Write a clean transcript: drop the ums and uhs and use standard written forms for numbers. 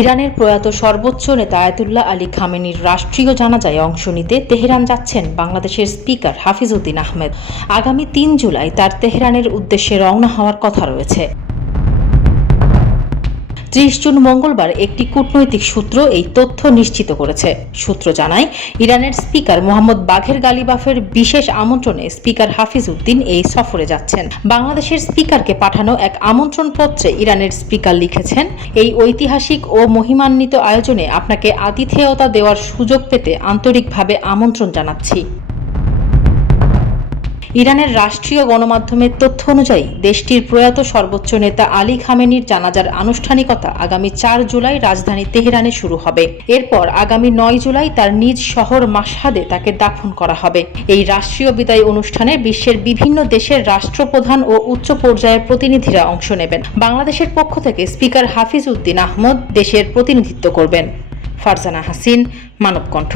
ইরানের প্রয়াত সর্বোচ্চ নেতা আয়াতুল্লাহ আলী খামেনির রাষ্ট্রীয় জানাজায় অংশ নিতে তেহরান যাচ্ছেন বাংলাদেশের স্পিকার হাফিজ উদ্দিন আহমেদ। আগামী ৩ জুলাই তার তেহরানের উদ্দেশ্যে রওনা হওয়ার কথা রয়েছে। ৩০ জুন মঙ্গলবার একটি কূটনৈতিক সূত্র এই তথ্য নিশ্চিত করেছে। সূত্র জানায়, ইরানের স্পিকার মোহাম্মদ বাঘের গালিবাফের বিশেষ আমন্ত্রণে স্পিকার হাফিজ উদ্দিন এই সফরে যাচ্ছেন। বাংলাদেশের স্পিকারকে পাঠানো এক আমন্ত্রণপত্রে ইরানের স্পিকার লিখেছেন, এই ঐতিহাসিক ও মহিমান্বিত আয়োজনে আপনাকে আতিথেয়তা দেওয়ার সুযোগ পেতে আন্তরিকভাবে আমন্ত্রণ জানাচ্ছি। ইরানের রাষ্ট্রীয় গণমাধ্যমের তথ্য অনুযায়ী দেশটির প্রয়াত সর্বোচ্চ নেতা আলী খামেনির জানাজার আনুষ্ঠানিকতা আগামী ৪ জুলাই রাজধানী তেহরানে শুরু হবে। এরপর আগামী ৯ জুলাই তার নিজ শহর মাশহাদে তাকে দাফন করা হবে। এই রাষ্ট্রীয় বিদায় অনুষ্ঠানে বিশ্বের বিভিন্ন দেশের রাষ্ট্রপ্রধান ও উচ্চ পর্যায়ের প্রতিনিধিরা অংশ নেবেন। বাংলাদেশের পক্ষ থেকে স্পিকার হাফিজ উদ্দিন আহমেদ দেশের প্রতিনিধিত্ব করবেন। ফারজানা হাসিন, মানবকণ্ঠ।